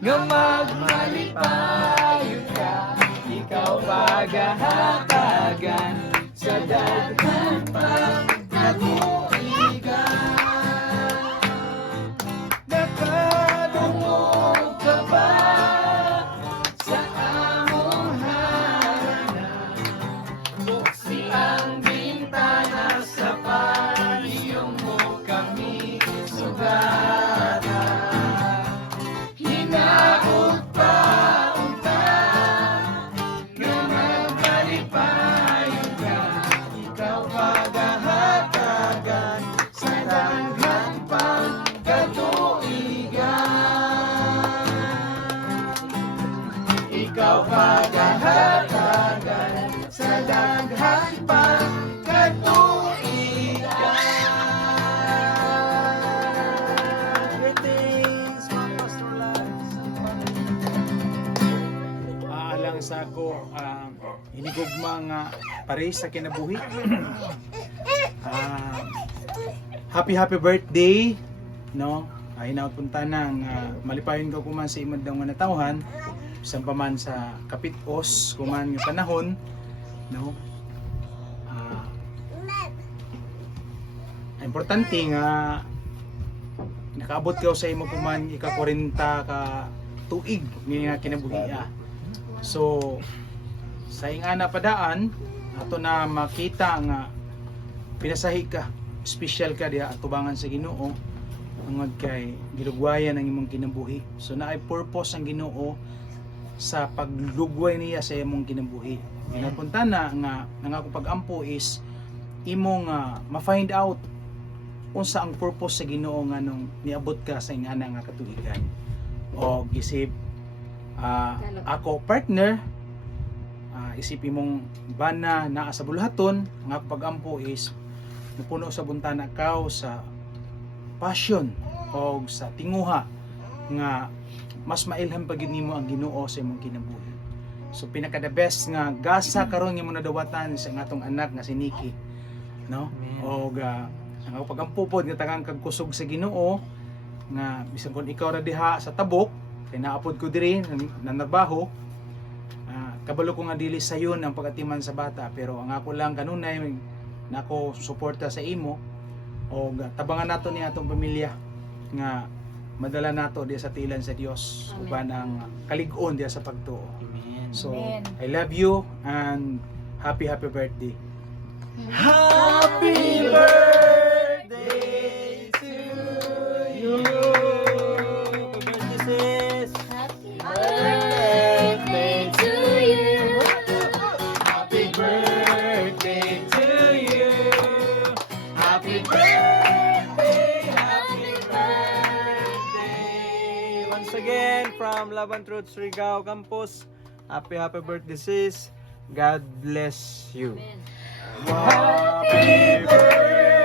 nga magmalipayon ka. Ikaw pagahatagan sa daghan pang katuigan. Nakadungog ka ba sa among harana? Buksi ang bintana sa paliyong mo kami sugata. Hinaot pa unta nga magmalipayon ka. Ikaw pagahatagan sa daghan pang katuigan. Ikaw pagahatagan sa daghan pang katuigan. Greetings, mga Pastor Lance. Aalang sa ako hinigugma nga pare sa kinabuhi. Happy birthday, no? Hinaut punta nang malipayon ko kuman sa imod ng manatawhan bisan pa man sa kapit-os kuman nga panahon, no? Importante nga nakaabot ka sa imo kuman ika 40 ka tuig nga kinabuhi. So sa ingana padaan ato na makita nga pinasahi ka, special ka diha atubangan sa Ginoo tungod kay gilugwayan ang imong kinabuhi. So naay purpose ang Ginoo sa paglugway niya sa imong kinabuhi. Ginapunta na nga ang ako pagampo is imong ma-find out unsa ang purpose sa Ginoo nga nung niabot ka sa ingana nga katuigan. O gisip ako partner, isipin mong bana naa sa bulahaton, nga pagampo is napuno sa buntana kaw sa passion o sa tinguha nga mas mailham pag nimo ang Ginoo sa imong kinabuhi. So pinaka the best nga gasa karon nga mo nadawatan sa atong anak nga si Nikki, no? O ang pagampo pod nga tangang kagkusog sa Ginoo nga bisan kon ikaw ra diha sa tabok kay naapod ko diri nanarbaho. Kabalo ko nga dili sayon ang pagatiman sa bata, pero ang ako lang kanunay nako suporta sa imo o tabangan nato ni atong pamilya nga madala nato diya sa tilan sa Dios uban ang kalig-on diya sa pagtuo. So I love you and happy birthday. Happy birthday to you. Happy Birthday to you. Happy birthday to you. Happy birthday, happy birthday. Once again, from Love and Truth Surigao Campus, happy birthday sis. God bless you. Happy birthday.